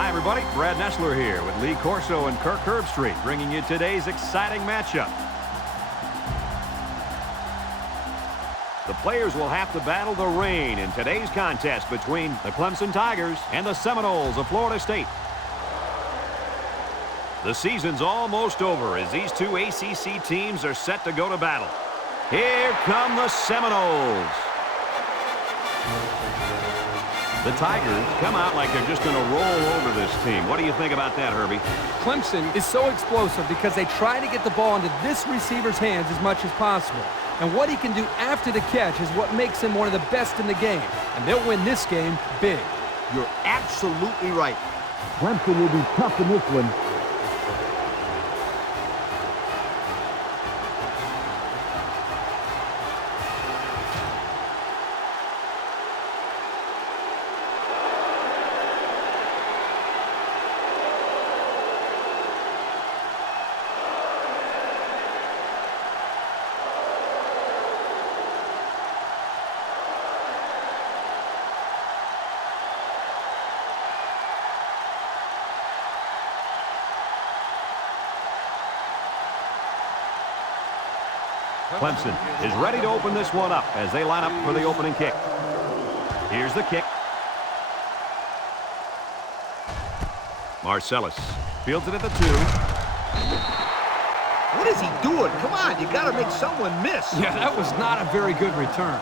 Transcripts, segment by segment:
Hi, everybody. Brad Nessler here with Lee Corso and Kirk Herbstreit, bringing you today's exciting matchup. The players will have to battle the rain in today's contest between the Clemson Tigers and the Seminoles of Florida State. The season's almost over as these two ACC teams are set to go to battle. Here come the Seminoles. The Tigers come out like they're just going to roll over this team. What do you think about that, Herbie? Clemson is so explosive because they try to get the ball into this receiver's hands as much as possible. And what he can do after the catch is what makes him one of the best in the game. And they'll win this game big. You're absolutely right. Clemson will be tough in this one. Clemson is ready to open this one up as they line up for the opening kick. Here's the kick. Marcellus fields it at the 2. What is he doing? Come on, you got to make someone miss. Yeah, that was not a very good return.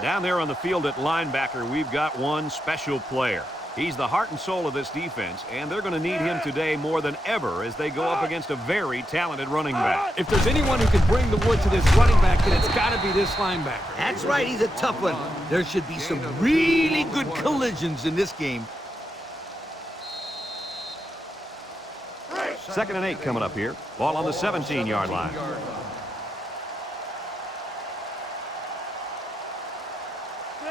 Down there on the field at linebacker, we've got one special player. He's the heart and soul of this defense, and they're going to need him today more than ever as they go up against a very talented running back. If there's anyone who can bring the wood to this running back, then it's got to be this linebacker. That's right, he's a tough one. There should be some really good collisions in this game. 2nd and 8 coming up here. Ball on the 17-yard line.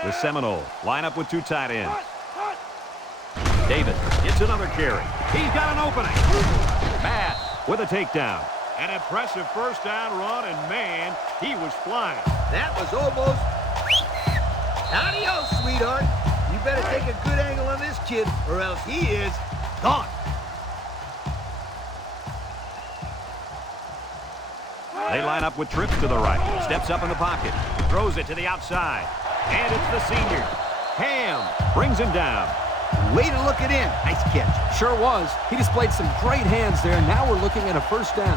The Seminoles line up with 2 tight ends. Davis gets another carry. He's got an opening. Bass with a takedown. An impressive first down run, and man, he was flying. That was almost... Adios, sweetheart. You better take a good angle on this kid, or else he is gone. They line up with trips to the right. Steps up in the pocket. Throws it to the outside. And it's the senior. Ham brings him down. Way to look it in. Nice catch. Sure was. He displayed some great hands there. Now we're looking at a first down.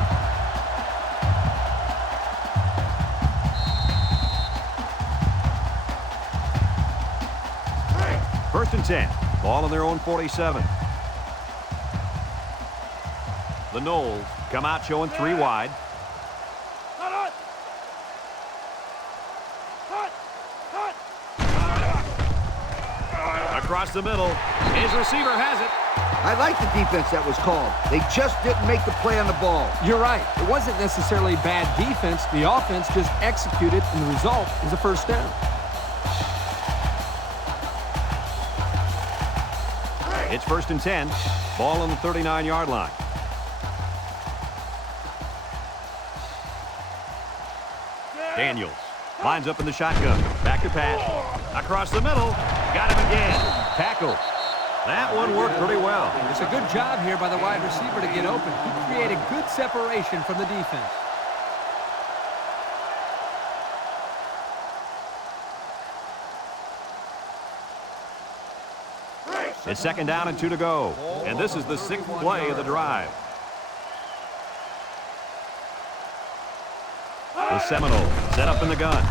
First and 10. Ball on their own 47. The Noles come out showing 3 wide. Across the middle. His receiver has it. I like the defense that was called. They just didn't make the play on the ball. You're right. It wasn't necessarily bad defense. The offense just executed, and the result is a first down. It's 1st and 10. Ball on the 39-yard line. Daniels lines up in the shotgun. Back to pass. Across the middle. Got him again. Tackle. That one worked pretty well. It's a good job here by the wide receiver to get open. He created good separation from the defense. It's 2nd down and 2 to go. And this is the 6th play of the drive. The Seminoles set up in the gun.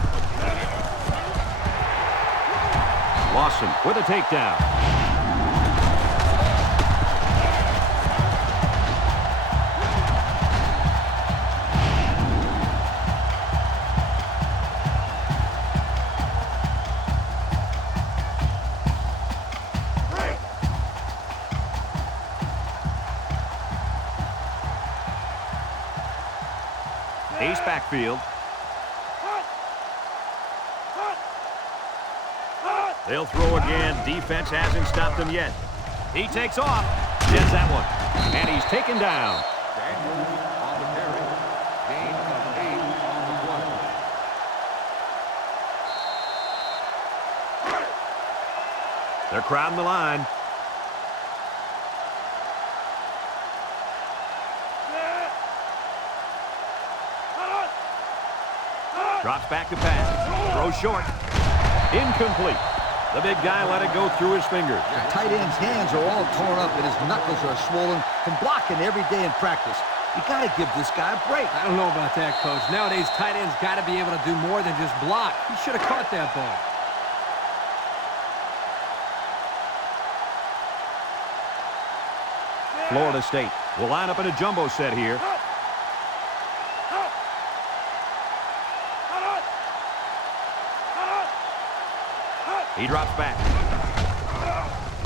Lawson with a takedown. Ace backfield. They'll throw again. Defense hasn't stopped them yet. He takes off. Gets that one. And he's taken down. On the carry. Gain of 8 on the play. They're crowding the line. Drops back to pass. Throws short. Incomplete. The big guy let it go through his fingers. The tight end's hands are all torn up and his knuckles are swollen from blocking every day in practice. You got to give this guy a break. I don't know about that, Coach. Nowadays, tight ends got to be able to do more than just block. He should have caught that ball. Florida State will line up in a jumbo set here. He drops back.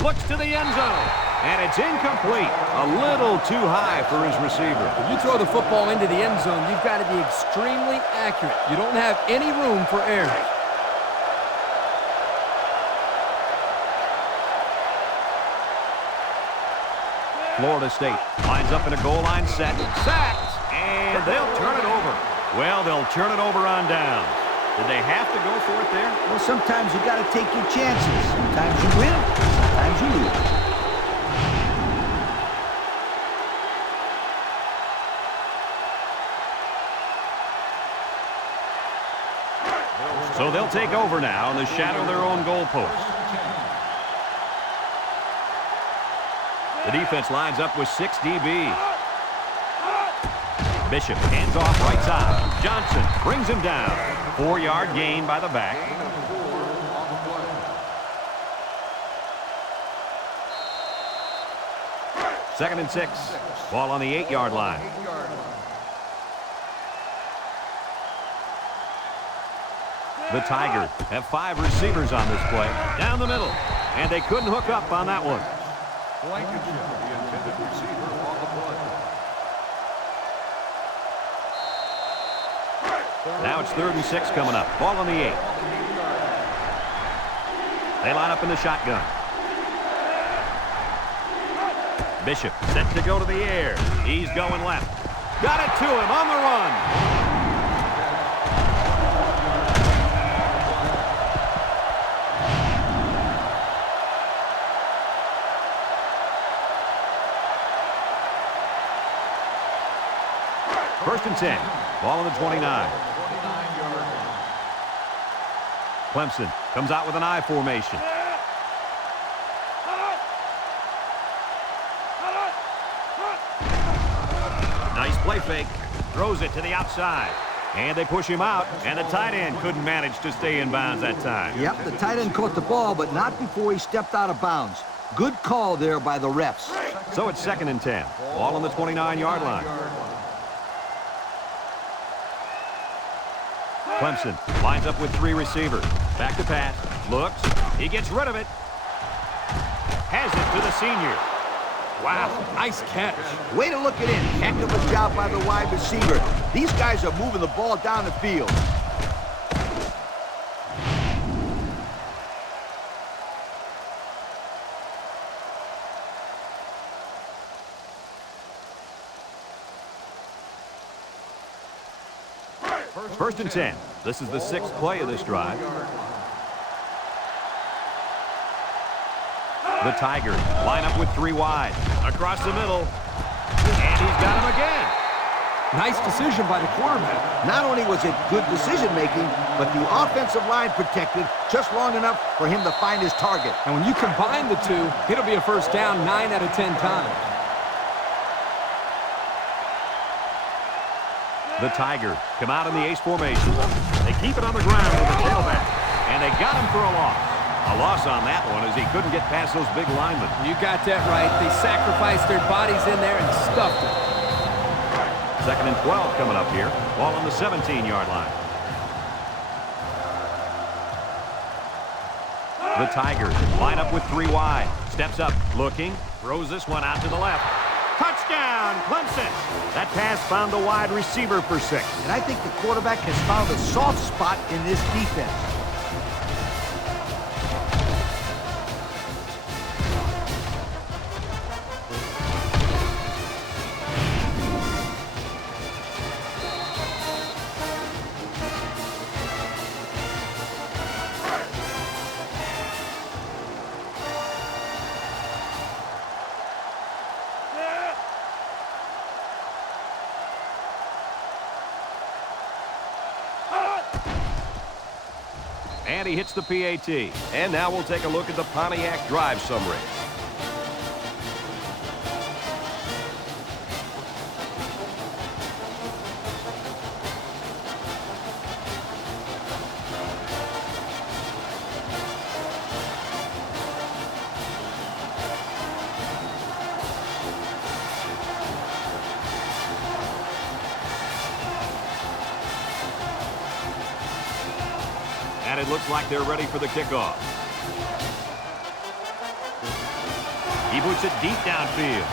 Looks to the end zone. And it's incomplete. A little too high for his receiver. If you throw the football into the end zone, you've got to be extremely accurate. You don't have any room for error. Florida State lines up in a goal line set. Sacked. And they'll turn it over. Well, they'll turn it over on down. Did they have to go for it there? Well, sometimes you got to take your chances. Sometimes you win, sometimes you lose. So they'll take over now in the shadow of their own goalpost. The defense lines up with 6 DB. Bishop hands off right side. Johnson brings him down. 4-yard gain by the back. Second and 6. Ball on the 8-yard line. The Tigers have 5 receivers on this play. Down the middle. And they couldn't hook up on that one. Blankenship, the intended receiver on the play. Now it's 3rd and 6 coming up. Ball on the 8. They line up in the shotgun. Bishop set to go to the air. He's going left. Got it to him on the run. First and 10. Ball on the 29. Clemson comes out with an I formation. Nice play fake. Throws it to the outside. And they push him out. And the tight end couldn't manage to stay in bounds that time. Yep, the tight end caught the ball, but not before he stepped out of bounds. Good call there by the refs. So it's 2nd and 10. Ball on the 29-yard line. Clemson lines up with 3 receivers. Back to pass. Looks. He gets rid of it. Has it to the senior. Wow, nice catch. Way to look it in. Heck of a job by the wide receiver. These guys are moving the ball down the field. First and 10. This is the 6th play of this drive. The Tigers line up with 3 wide. Across the middle. And he's got him again. Nice decision by the quarterback. Not only was it good decision-making, but the offensive line protected just long enough for him to find his target. And when you combine the two, it'll be a first down 9 out of 10 times. The Tigers come out in the ace formation. They keep it on the ground with the tailback. And they got him for a loss. A loss on that one as he couldn't get past those big linemen. You got that right. They sacrificed their bodies in there and stuffed it. 2nd and 12 coming up here. Ball on the 17-yard line. The Tigers line up with 3 wide. Steps up, looking, throws this one out to the left. Touchdown, Clemson. That pass found the wide receiver for 6. And I think the quarterback has found a soft spot in this defense. And he hits the PAT. And now we'll take a look at the Pontiac drive summary. And it looks like they're ready for the kickoff. He puts it deep downfield.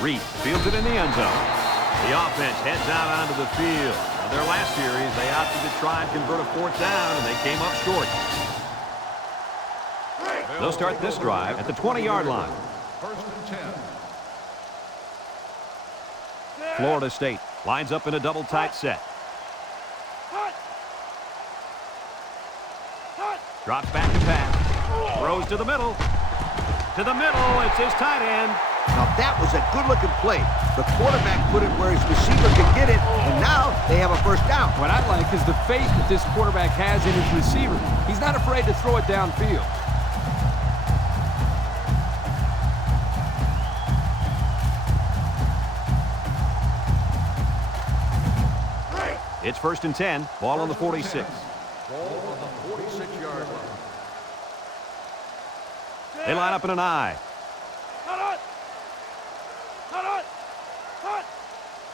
Reese fields it in the end zone. The offense heads out onto the field. In their last series, they opted to try and convert a 4th down, and they came up short. They'll start this drive at the 20-yard line. First and 10. Florida State lines up in a double tight set. Drops back to pass. Throws to the middle. To the middle. It's his tight end. Now that was a good-looking play. The quarterback put it where his receiver could get it, and now they have a first down. What I like is the faith that this quarterback has in his receiver. He's not afraid to throw it downfield. It's first and 10. Ball on the 46. Ball on the 46-yard line. They line up in an I.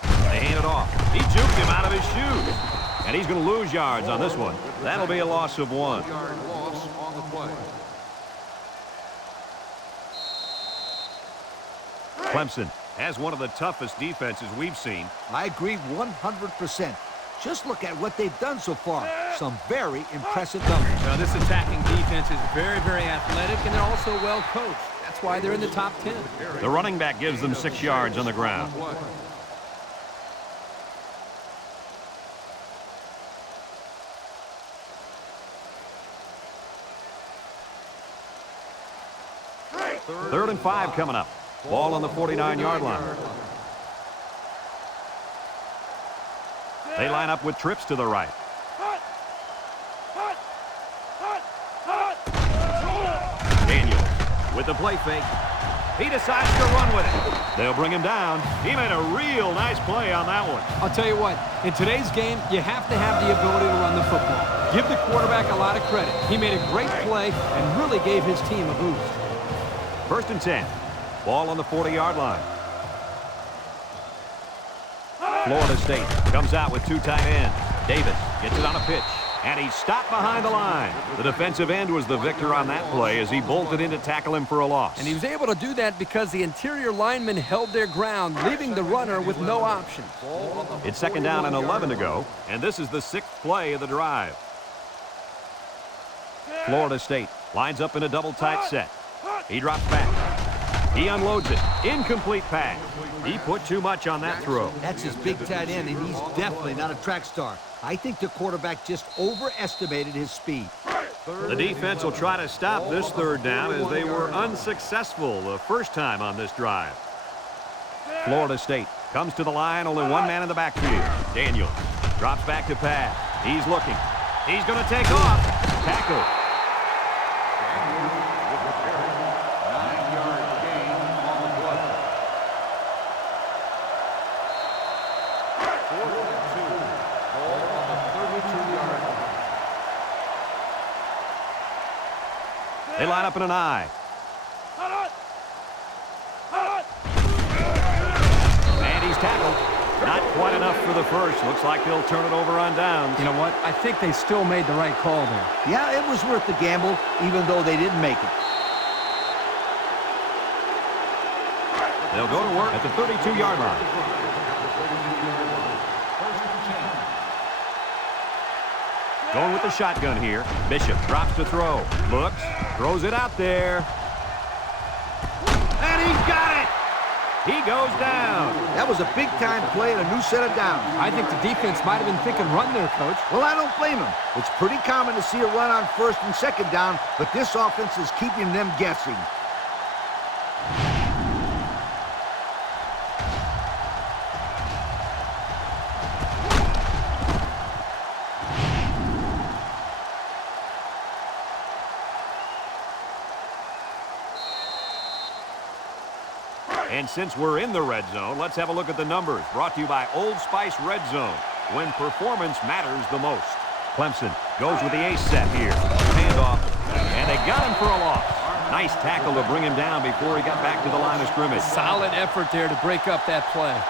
They hand it off. He juked him out of his shoes. And he's going to lose yards on this one. That'll be a loss of 1. 1-yard loss on the play. Clemson has one of the toughest defenses we've seen. I agree 100%. Just look at what they've done so far. Some very impressive numbers. Now, this attacking defense is very, very athletic, and they're also well coached. That's why they're in the top 10. The running back gives them 6 yards on the ground. Third and 5 coming up. Ball on the 49-yard line. They line up with trips to the right. Daniels with the play fake. He decides to run with it. They'll bring him down. He made a real nice play on that one. I'll tell you what, in today's game, you have to have the ability to run the football. Give the quarterback a lot of credit. He made a great play and really gave his team a boost. First and 10. Ball on the 40-yard line. Florida State comes out with 2 tight ends. Davis gets it on a pitch, and he's stopped behind the line. The defensive end was the victor on that play as he bolted in to tackle him for a loss. And he was able to do that because the interior linemen held their ground, leaving the runner with no options. It's second down and 11 to go, and this is the 6th play of the drive. Florida State lines up in a double tight set. He drops back. He unloads it. Incomplete pass. He put too much on that throw. That's his big tight end, and he's definitely not a track star. I think the quarterback just overestimated his speed. The defense will try to stop this 3rd down as they were unsuccessful the first time on this drive. Florida State comes to the line, only 1 man in the backfield. Daniels drops back to pass. He's looking. He's going to take off. Tackle. 9-yard gain on the play. 4th and 2. Ball on the 32-yard line. They line up in an I. And he's tackled. Not quite enough for the first. Looks like they'll turn it over on downs. You know what? I think they still made the right call there. Yeah, it was worth the gamble, even though they didn't make it. They'll go to work at the 32-yard line. Going with the shotgun here. Bishop drops to throw. Looks. Throws it out there. And he's got it! He goes down. That was a big-time play and a new set of downs. I think the defense might have been thinking run there, Coach. Well, I don't blame him. It's pretty common to see a run on 1st and 2nd down, but this offense is keeping them guessing. And since we're in the red zone, let's have a look at the numbers. Brought to you by Old Spice Red Zone, when performance matters the most. Clemson goes with the ace set here. Handoff, and they got him for a loss. Nice tackle to bring him down before he got back to the line of scrimmage. Solid effort there to break up that play.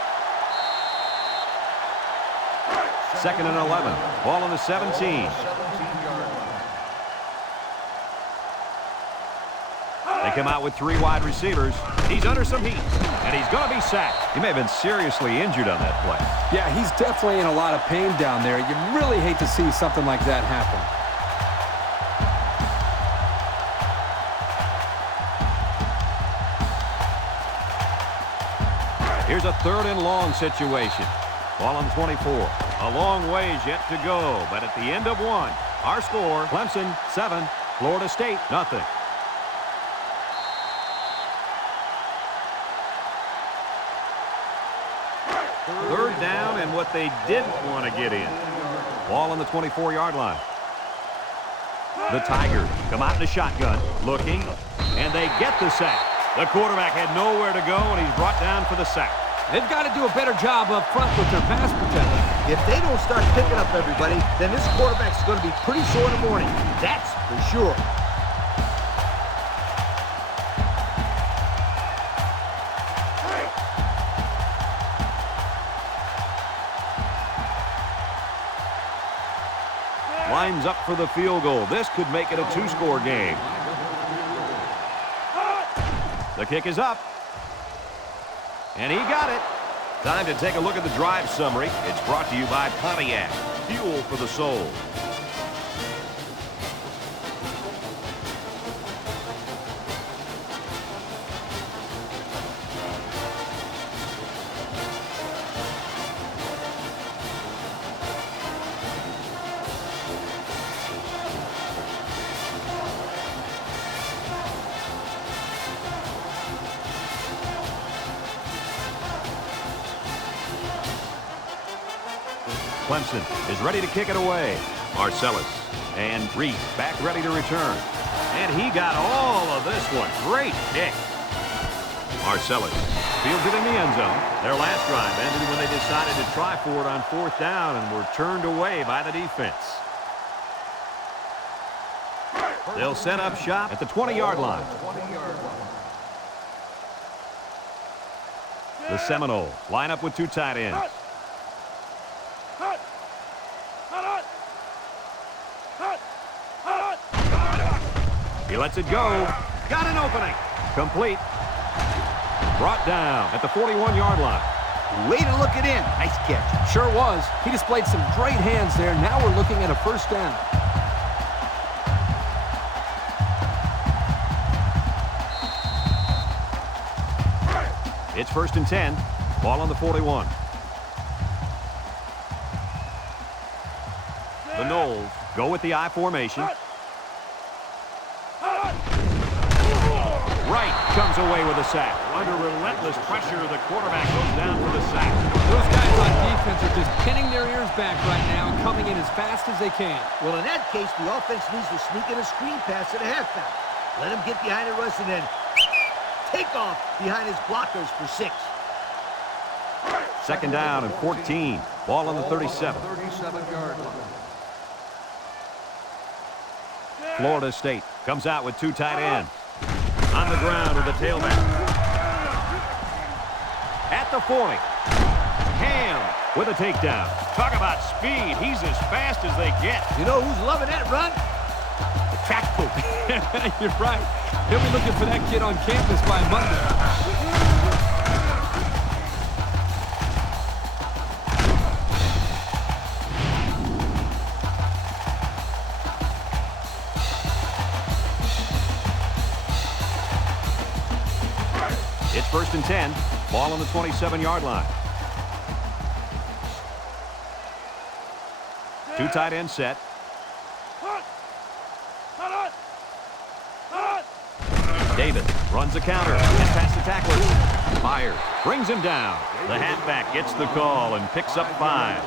2nd and 11. Ball on the 17. They come out with 3 wide receivers. He's under some heat, and he's going to be sacked. He may have been seriously injured on that play. Yeah, he's definitely in a lot of pain down there. You really hate to see something like that happen. Here's a 3rd and long situation. Ball on 24. A long ways yet to go, but at the end of 1, our score, Clemson 7, Florida State nothing. Third down and what they didn't want to get in. Ball on the 24-yard line. The Tigers come out in a shotgun, looking, and they get the sack. The quarterback had nowhere to go, and he's brought down for the sack. They've got to do a better job up front with their pass protection. If they don't start picking up everybody, then this quarterback's going to be pretty sore in the morning. That's for sure. Lines up for the field goal. This could make it a 2-score game. The kick is up. And he got it. Time to take a look at the drive summary. It's brought to you by Pontiac. Fuel for the soul. Clemson is ready to kick it away. Marcellus and Reed back ready to return. And he got all of this one. Great kick. Marcellus fields it in the end zone. Their last drive ended when they decided to try for it on 4th down and were turned away by the defense. They'll set up shop at the 20-yard line. The Seminoles line up with 2 tight ends. He lets it go. Got an opening. Complete. Brought down at the 41-yard line. Way to look it in. Nice catch. Sure was. He displayed some great hands there. Now we're looking at a 1st down. It's 1st and 10. Ball on the 41. The Noles go with the I formation. Wright comes away with a sack. Under relentless pressure, the quarterback goes down for the sack. Those guys on defense are just pinning their ears back right now and coming in as fast as they can. Well, in that case, the offense needs to sneak in a screen pass at a halfback. Let him get behind the rush and then take off behind his blockers for 6. 2nd down and 14. Ball on the 37. 37-yard line. Florida State comes out with 2 tight ends. On the ground with the tailback. At the 40. Ham with a takedown. Talk about speed. He's as fast as they get. You know who's loving that run? The track coach. You're right. He'll be looking for that kid on campus by Monday. It's 1st and 10. Ball on the 27-yard line. 2 tight end set. David runs a counter and past the tacklers. Myers brings him down. The halfback gets the call and picks up 5.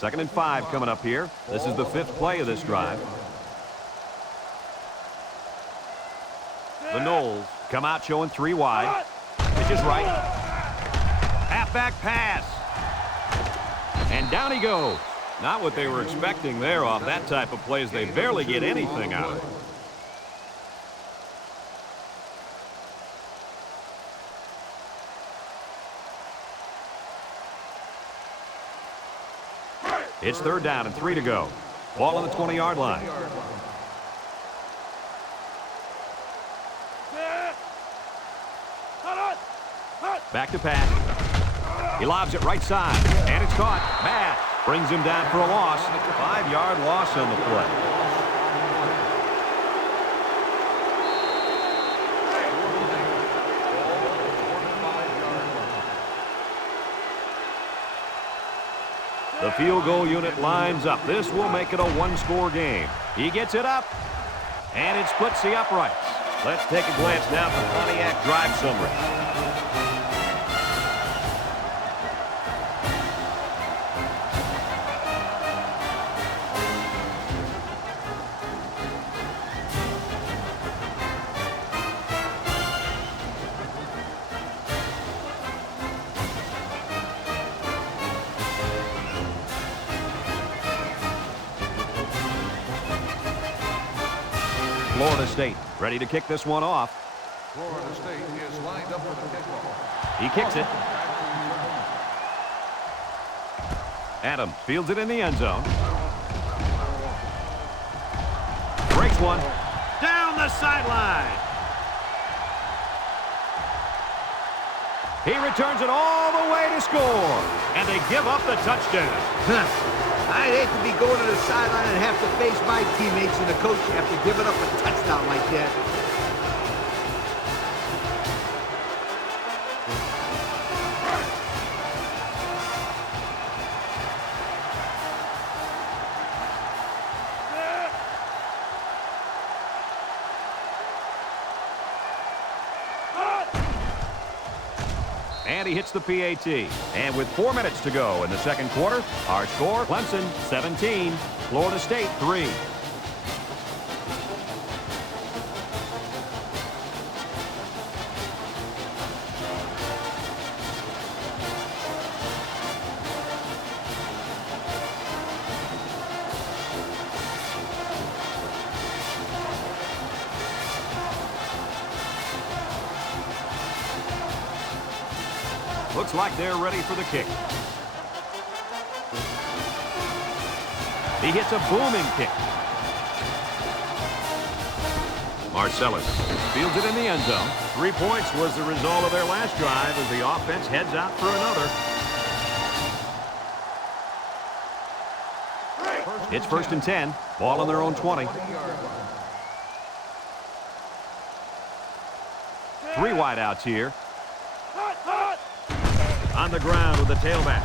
2nd and 5 coming up here. This is the 5th play of this drive. The Noles come out showing 3 wide. Pitch is right. Halfback pass. And down he goes. Not what they were expecting there off that type of plays. They barely get anything out of it. It's 3rd down and 3 to go. Ball on the 20-yard line. Back to pass. He lobs it right side, and it's caught. Bass brings him down for a loss. 5-yard loss on the play. The field goal unit lines up. This will make it a 1-score game. He gets it up, and it splits the uprights. Let's take a glance now at the Pontiac drive summary. Florida State ready to kick this one off. Florida State is lined up for the kickoff. He kicks it. Adams fields it in the end zone. Breaks one. Down the sideline. He returns it all the way to score. And they give up the touchdown. I'd hate to be going to the sideline and have to face my teammates and the coach after giving up a touchdown like that. And he hits the PAT. And with 4 minutes to go in the 2nd quarter, our score, Clemson 17, Florida State 3. Looks like they're ready for the kick. He hits a booming kick. Marcellus fields it in the end zone. 3 points was the result of their last drive as the offense heads out for another. It's 1st and 10. Ball on their own 20. 3 wideouts here. On the ground with the tailback.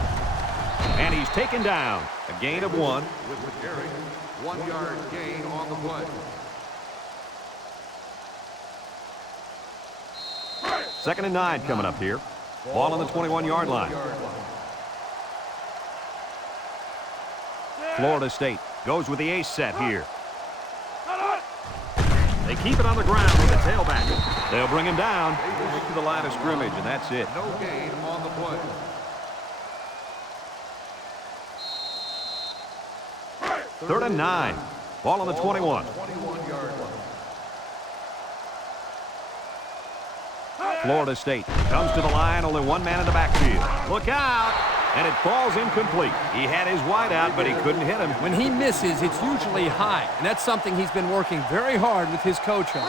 And he's taken down. A gain of 1. With the carry, 1-yard gain on the play. 2nd and 9 coming up here. Ball on the 21-yard line. Florida State goes with the ace set here. They keep it on the ground with the tailback. They'll bring him down to the line of scrimmage, and that's it. No gain on the play. 3rd and 9. Ball on the 21. 21-yard line. Florida State comes to the line, only 1 man in the backfield. Look out! And it falls incomplete. He had his wide out, but he couldn't hit him. When he misses, it's usually high, and that's something he's been working very hard with his coach on.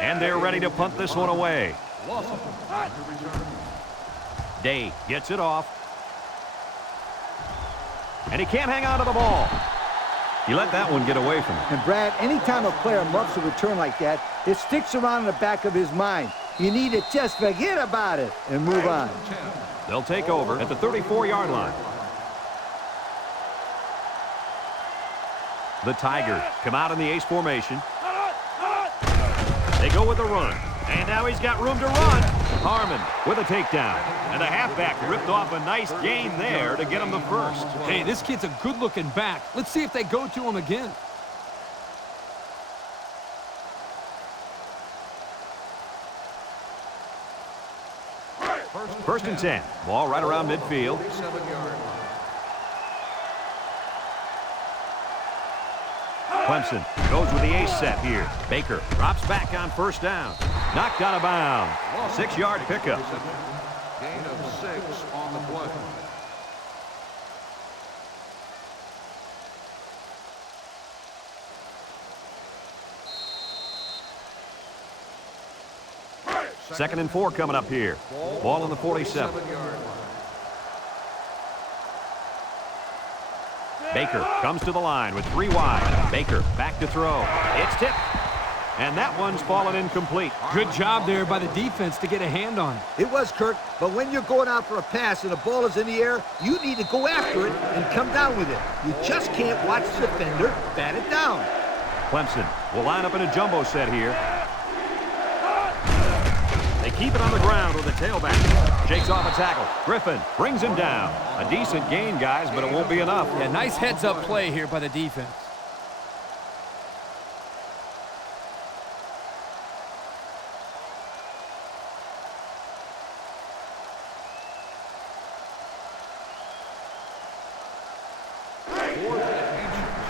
And they're ready to punt this one away. Day gets it off. And he can't hang on to the ball. He let that one get away from him. And Brad, anytime a player muffs a return like that, it sticks around in the back of his mind. You need to just forget about it and move on. They'll take over at the 34-yard line. The Tigers come out in the ace formation. They go with the run, And now he's got room to run. Harmon with a takedown. And the halfback ripped off a nice gain there to get him the first. Hey, this kid's a good-looking back. Let's see if they go to him again. First and 10. Ball right around midfield. 7-yard line. Clemson goes with the ace set here. Baker drops back on first down. Knocked out of bounds. 6-yard pickup. Gain of 6 on the play. Second and 4 coming up here. Ball on the 47. 7-yard line. Baker comes to the line with 3 wide. Baker back to throw. It's tipped. And that one's fallen incomplete. Good job there by the defense to get a hand on it. It was, Kirk, but when you're going out for a pass and the ball is in the air, you need to go after it and come down with it. You just can't watch the defender bat it down. Clemson will line up in a jumbo set here. They keep it on the ground with a tailback. Shakes off a tackle. Griffin brings him down. A decent gain, guys, but it won't be enough. Yeah, nice heads-up play here by the defense.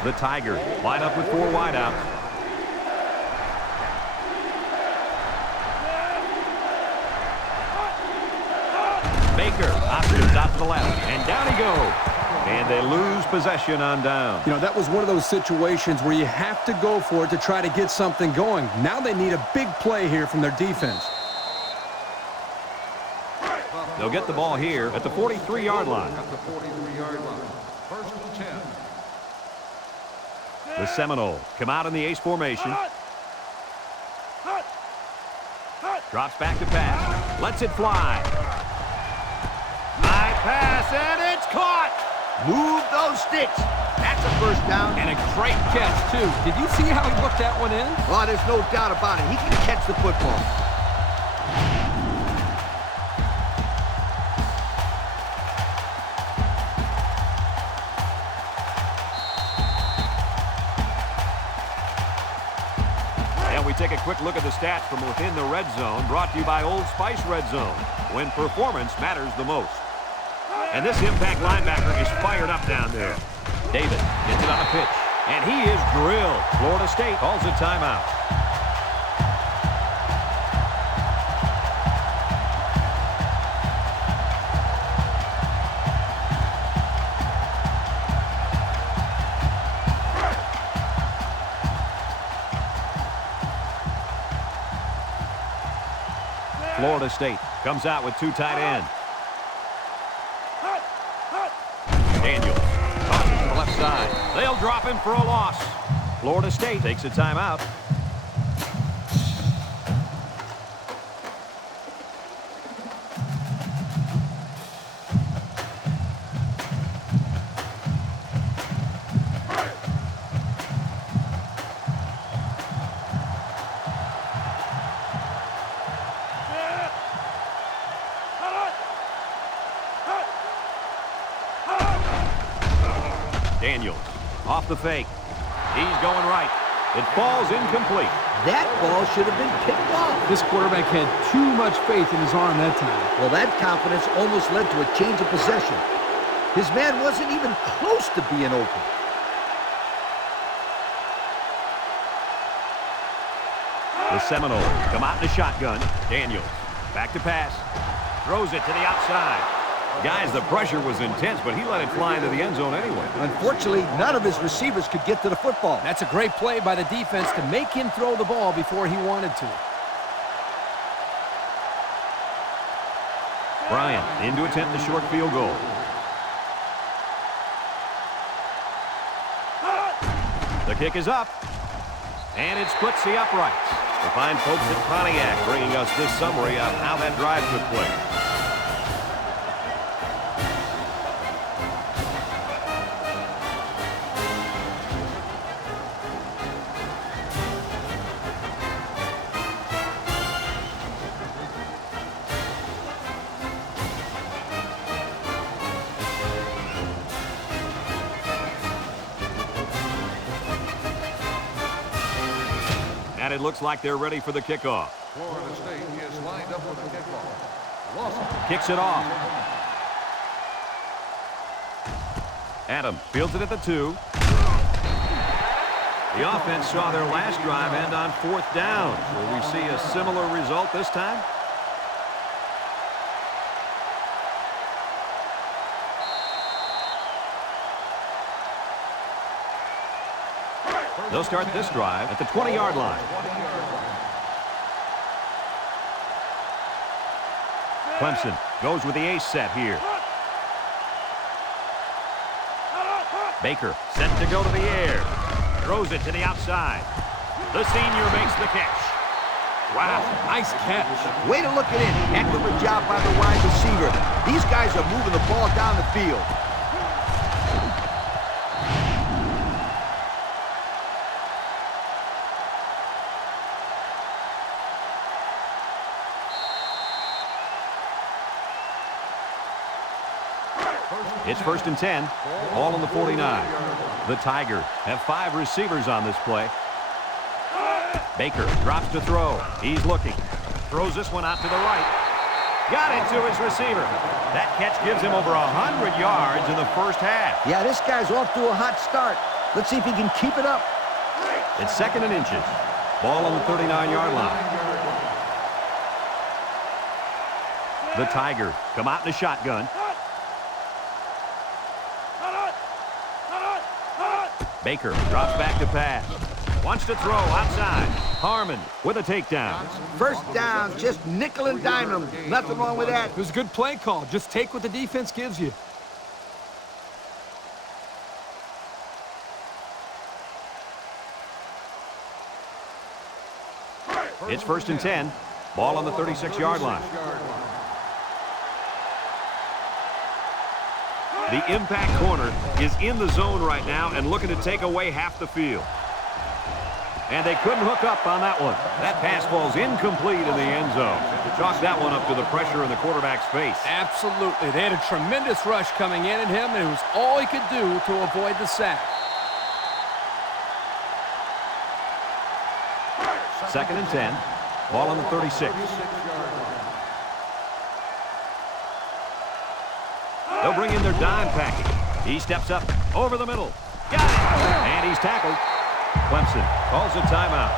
The Tigers line up with 4 wideouts. Baker options out to the left, and down he goes. And they lose possession on down. You know, that was one of those situations where you have to go for it to try to get something going. Now they need a big play here from their defense. They'll get the ball here at the 43-yard line. At the 43-yard line. First and 10. The Seminoles come out in the ace formation. Drops back to pass. Lets it fly. High pass, and it's caught. Move those sticks. That's a first down. And a great catch, too. Did you see how he looked that one in? Oh, there's no doubt about it. He can catch the football. Take a quick look at the stats from within the red zone, brought to you by Old Spice Red Zone, when performance matters the most. And this impact linebacker is fired up down there. David gets it on a pitch, and he is drilled. Florida State calls a timeout. Florida State comes out with 2 tight ends. Daniels tosses to the left side. They'll drop him for a loss. Florida State takes a timeout. Daniels off the fake. He's going right. It falls incomplete. That ball should have been picked off. This quarterback had too much faith in his arm that time. Well, that confidence almost led to a change of possession. His man wasn't even close to being open. The Seminoles come out in the shotgun. Daniels back to pass. Throws it to the outside. Guys, the pressure was intense, but he let it fly into the end zone anyway. Unfortunately, none of his receivers could get to the football. That's a great play by the defense to make him throw the ball before he wanted to. Bryant in to attempt the short field goal. The kick is up, and it splits the uprights. The fine folks at Pontiac bringing us this summary of how that drive took place. And it looks like they're ready for the kickoff. Florida State is lined up with a kickoff. Lawson. Kicks it off. Adam fields it at the 2. The offense saw their last drive end on 4th down. Will we see a similar result this time? They'll start this drive at the 20-yard line. Clemson goes with the ace set here. Baker set to go to the air. Throws it to the outside. The senior makes the catch. Wow, nice catch. Way to look it in. Heck of a job by the wide receiver. These guys are moving the ball down the field. It's 1st and 10. Ball on the 49. The Tigers have 5 receivers on this play. Baker drops to throw. He's looking. Throws this one out to the right. Got it to his receiver. That catch gives him over 100 yards in the first half. Yeah, this guy's off to a hot start. Let's see if he can keep it up. It's 2nd and inches. Ball on the 39-yard line. The Tigers come out in a shotgun. Baker drops back to pass. Wants to throw outside. Harmon with a takedown. First down, just nickel and dime them. Nothing wrong with that. It was a good play call. Just take what the defense gives you. It's 1st and 10. Ball on the 36-yard line. The impact corner is in the zone right now and looking to take away half the field. And they couldn't hook up on that one. That pass falls incomplete in the end zone. Chalk that one up to the pressure in the quarterback's face. Absolutely. They had a tremendous rush coming in at him, and it was all he could do to avoid the sack. 2nd and 10. Ball on the 36. They'll bring in their dime package. He steps up over the middle. Got it! And he's tackled. Clemson calls a timeout.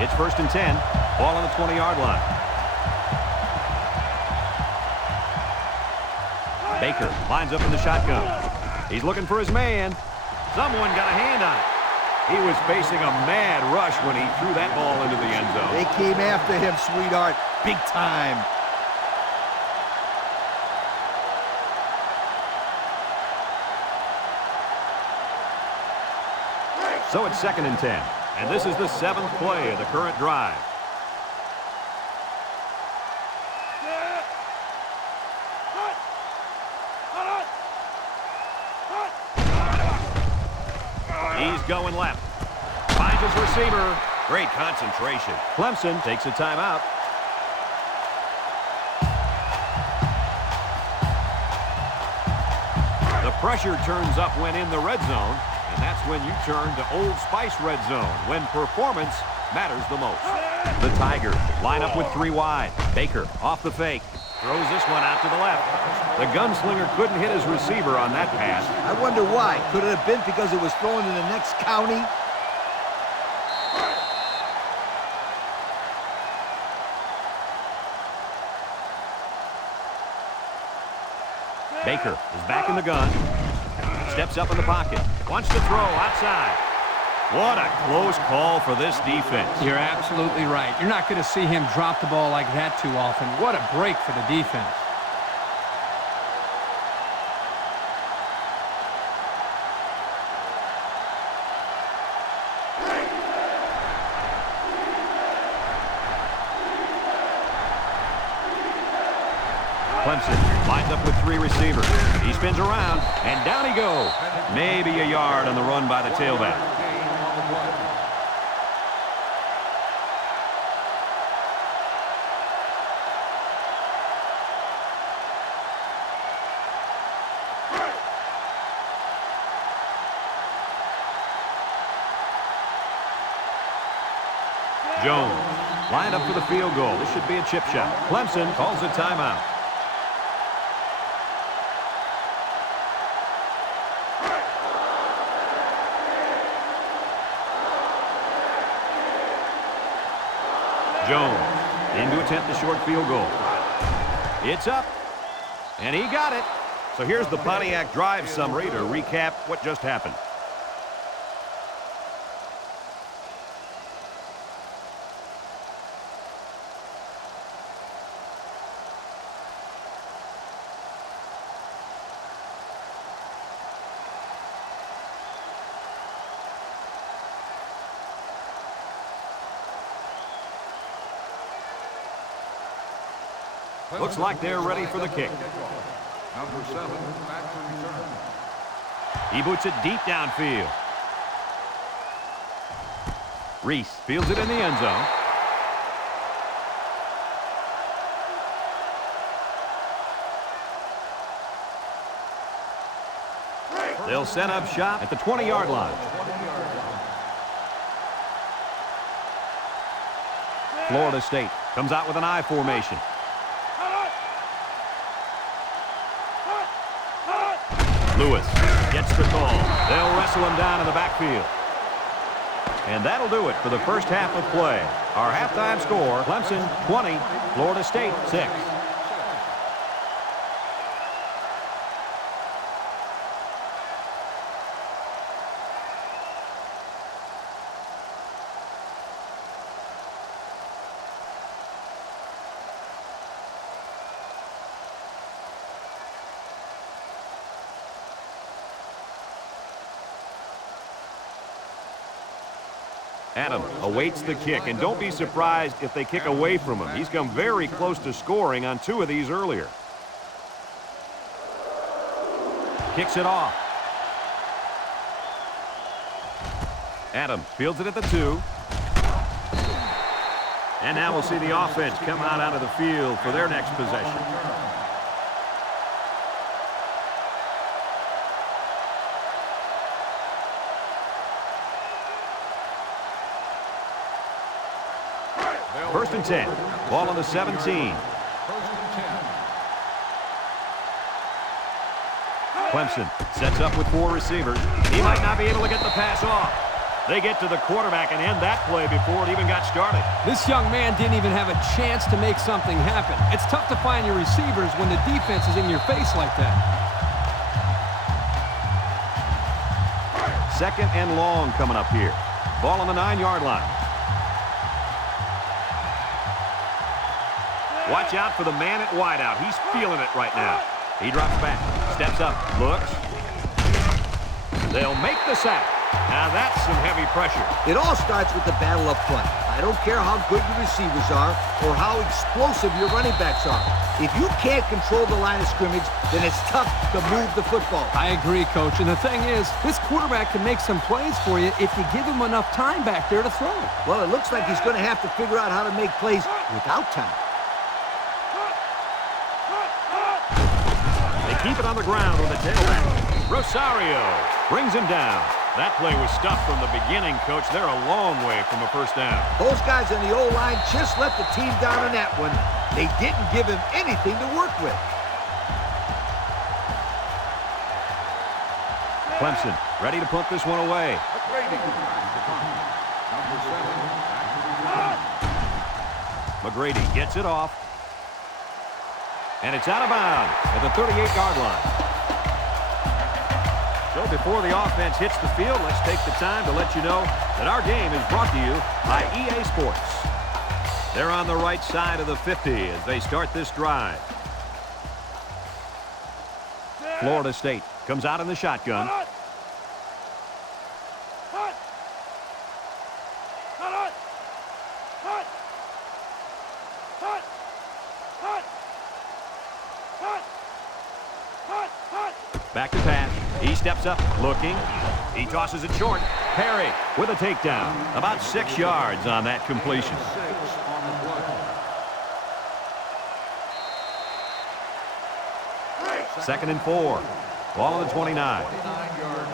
It's 1st and 10. Ball on the 20-yard line. Baker lines up in the shotgun. He's looking for his man. Someone got a hand on it. He was facing a mad rush when he threw that ball into the end zone. They came after him, sweetheart. Big time. So it's 2nd and 10. And this is the 7th play of the current drive. He's going left. Finds his receiver. Great concentration. Clemson takes a timeout. The pressure turns up when in the red zone, and that's when you turn to Old Spice red zone, when performance matters the most. The Tigers line up with 3 wide. Baker off the fake. Throws this one out to the left. The gunslinger couldn't hit his receiver on that pass. I wonder why. Could it have been because it was thrown in the next county? Baker is back in the gun. Steps up in the pocket. Wants to throw outside. What a close call for this defense. You're absolutely right. You're not going to see him drop the ball like that too often. What a break for the defense. Clemson lines up with 3 receivers. He spins around, and down he goes. Maybe a yard on the run by the tailback. Jones lined up for the field goal. This should be a chip shot. Clemson calls a timeout. Jones in to attempt the short field goal. It's up, and he got it. So here's the Pontiac drive summary to recap what just happened. Looks like they're ready for the kick. Number 7, back to return. He boots it deep downfield. Reese fields it in the end zone. They'll set up shop at the 20-yard line. Florida State comes out with an I formation. Lewis gets the call. They'll wrestle him down in the backfield. And that'll do it for the first half of play. Our halftime score, Clemson 20, Florida State 6. Adam awaits the kick, and don't be surprised if they kick away from him. He's come very close to scoring on 2 of these earlier. Kicks it off. Adam fields it at the 2. And now we'll see the offense come out onto the field for their next possession. First and 10. Ball on the 17. First and 10. Clemson sets up with 4 receivers. He might not be able to get the pass off. They get to the quarterback and end that play before it even got started. This young man didn't even have a chance to make something happen. It's tough to find your receivers when the defense is in your face like that. Second and long coming up here. Ball on the 9-yard line. Watch out for the man at wideout. He's feeling it right now. He drops back, steps up, looks. They'll make the sack. Now that's some heavy pressure. It all starts with the battle up front. I don't care how good your receivers are or how explosive your running backs are. If you can't control the line of scrimmage, then it's tough to move the football. I agree, Coach. And the thing is, this quarterback can make some plays for you if you give him enough time back there to throw. Well, it looks like he's going to have to figure out how to make plays without time. Keep it on the ground with a tailback. Rosario brings him down. That play was stuffed from the beginning, Coach. They're a long way from a first down. Those guys on the O-line just let the team down on that one. They didn't give him anything to work with. Clemson ready to punt this one away. McGrady gets it off. And it's out of bounds at the 38-yard line. So before the offense hits the field, let's take the time to let you know that our game is brought to you by EA Sports. They're on the right side of the 50 as they start this drive. Florida State comes out in the shotgun. Back to pass. He steps up, looking. He tosses it short. Perry with a takedown. About 6 yards on that completion. 6 on the play. Second and 4. Ball on the 29. 29-yard line.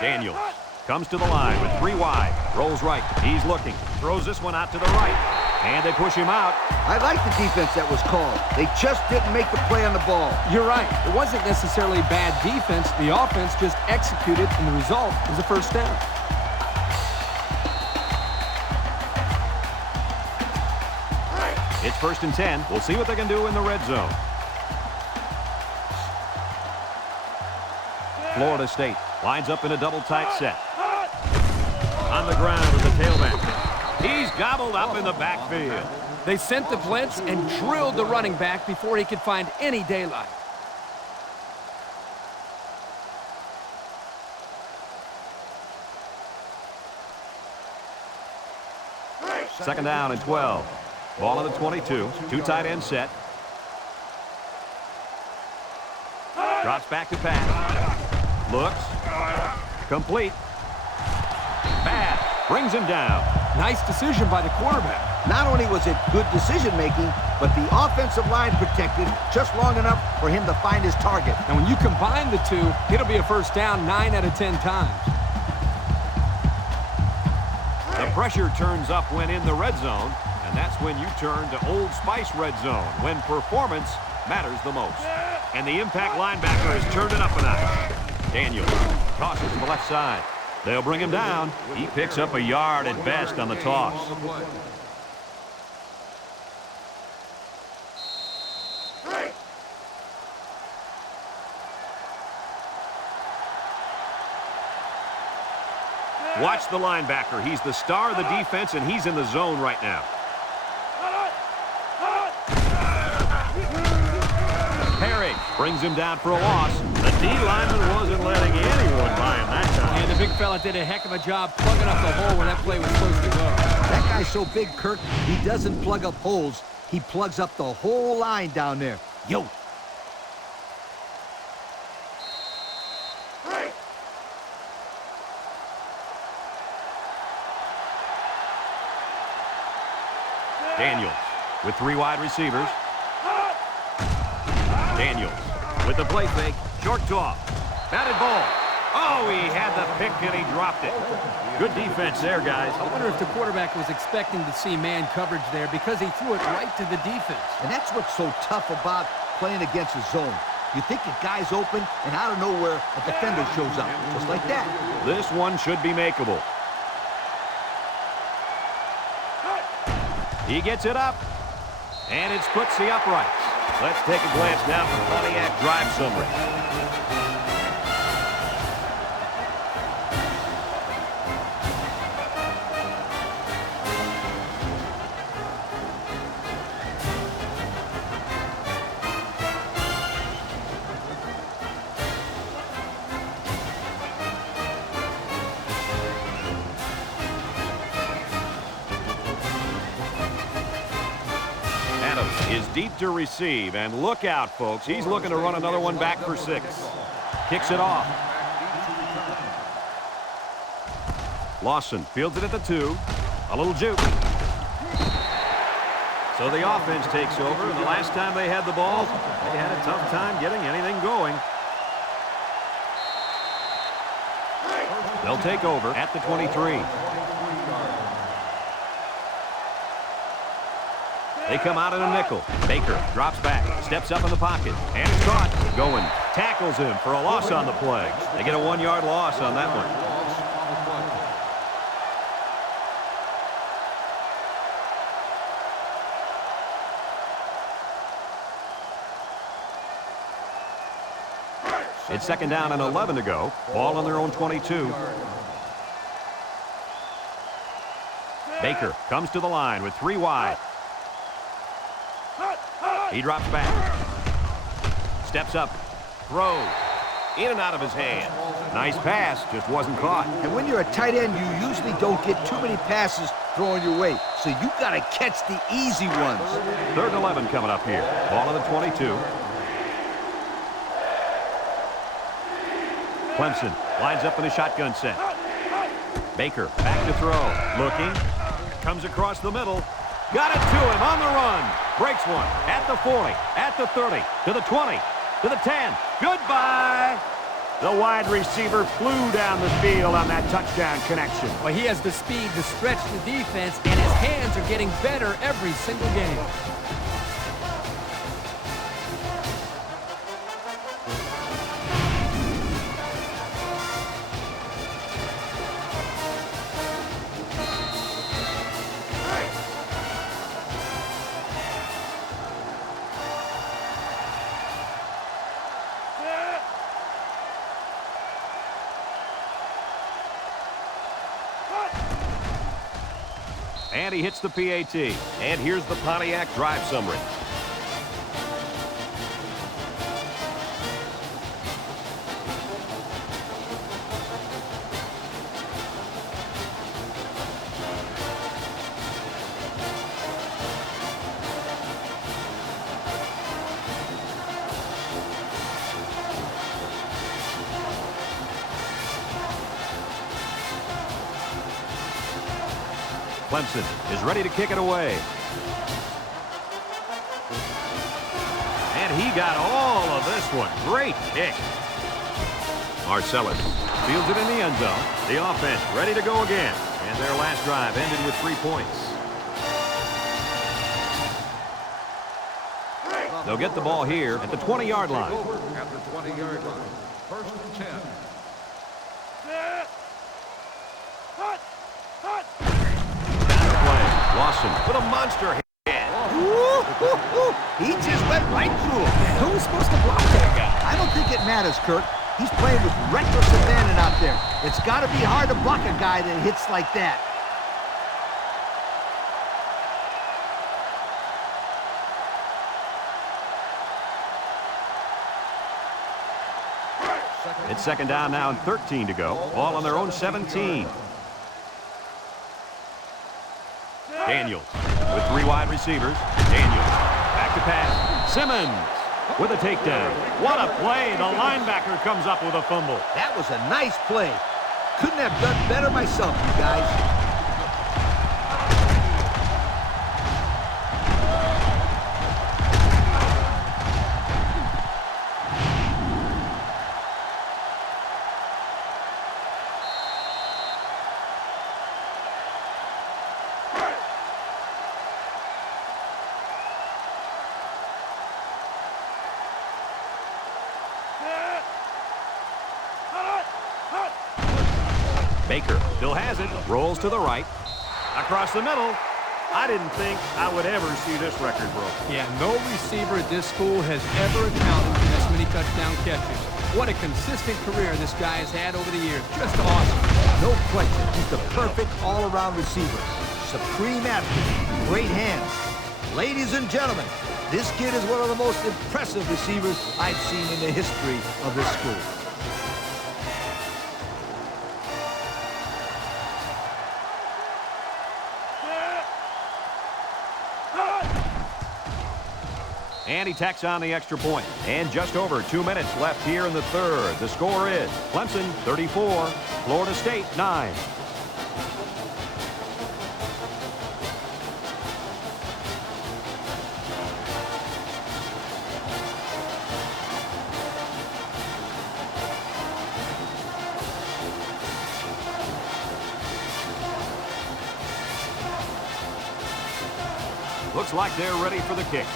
Daniels comes to the line with 3 wide. Rolls right. He's looking. Throws this one out to the right. And they push him out. I like the defense that was called. They just didn't make the play on the ball. You're right. It wasn't necessarily bad defense. The offense just executed, and the result is a first down. It's 1st and 10. We'll see what they can do in the red zone. Florida State lines up in a double tight set. On the ground with the tailback. He's gobbled up in the backfield. They sent the blitz and drilled the running back before he could find any daylight. Second down and 12. Ball on the 22. 2 tight end set. Drops back to pass. Looks. Complete. Pass. Brings him down. Nice decision by the quarterback. Not only was it good decision-making, but the offensive line protected just long enough for him to find his target. And when you combine the two, it'll be a first down 9 out of 10 times. The pressure turns up when in the red zone, and that's when you turn to Old Spice red zone, when performance matters the most. And the impact linebacker has turned it up a notch. Daniels tosses to the left side. They'll bring him down. He picks up a yard at best on the toss. Watch the linebacker. He's the star of the defense, and he's in the zone right now. Perry brings him down for a loss. The D lineman wasn't letting anyone by him that time. And the big fella did a heck of a job plugging up the hole where that play was supposed to go. That guy's so big, Kirk, he doesn't plug up holes. He plugs up the whole line down there. Yo. Daniels with 3 wide receivers. Daniels with the play fake. Short toss. Batted ball. Oh, he had the pick and he dropped it. Good defense there, guys. I wonder if the quarterback was expecting to see man coverage there because he threw it right to the defense. And that's what's so tough about playing against a zone. You think a guy's open, and out of nowhere, a defender shows up, just like that. This one should be makeable. He gets it up, and it's footsie upright. Let's take a glance now from Pontiac drive summary. Is deep to receive, and look out, folks. He's looking to run another one back for 6. Kicks it off. Lawson fields it at the 2. A little juke. So the offense takes over, and the last time they had the ball, they had a tough time getting anything going. They'll take over at the 23. They come out in a nickel. Baker drops back, steps up in the pocket, and it's caught. Going, tackles him for a loss on the play. They get a 1-yard loss on that one. It's 2nd down and 11 to go. Ball on their own 22. Baker comes to the line with 3 wide. He drops back. Steps up. Throws. In and out of his hands. Nice pass, just wasn't caught. And when you're a tight end, you usually don't get too many passes thrown your way. So you got to catch the easy ones. 3rd and 11 coming up here. Ball on the 22. Clemson lines up in a shotgun set. Baker back to throw. Looking. Comes across the middle. Got it to him on the run. Breaks one at the 40, at the 30, to the 20, to the 10. Goodbye. The wide receiver flew down the field on that touchdown connection. Well, he has the speed to stretch the defense, and his hands are getting better every single game. And he hits the PAT. And here's the Pontiac drive summary. Clemson is ready to kick it away. And he got all of this one. Great kick. Marcellus fields it in the end zone. The offense ready to go again. And their last drive ended with 3 points. They'll get the ball here at the 20-yard line. At the 20-yard line. First and 10. Lawson with a monster hit. He just went right through him. Who was supposed to block that guy? I don't think it matters, Kirk. He's playing with reckless abandon out there. It's got to be hard to block a guy that hits like that. It's second down now and 13 to go. Ball on their own 17. Daniels with 3 wide receivers. Daniels back to pass. Simmons with a takedown. What a play. The linebacker comes up with a fumble. That was a nice play. Couldn't have done better myself, you guys. Baker still has it. Rolls to the right. Across the middle. I didn't think I would ever see this record broken. Yeah, no receiver at this school has ever accounted for this many touchdown catches. What a consistent career this guy has had over the years. Just awesome. No question. He's the perfect all-around receiver. Supreme athlete. Great hands. Ladies and gentlemen, this kid is one of the most impressive receivers I've seen in the history of this school. And he tacks on the extra point. And just over 2 minutes left here in the third. The score is Clemson 34, Florida State 9. Looks like they're ready for the kick.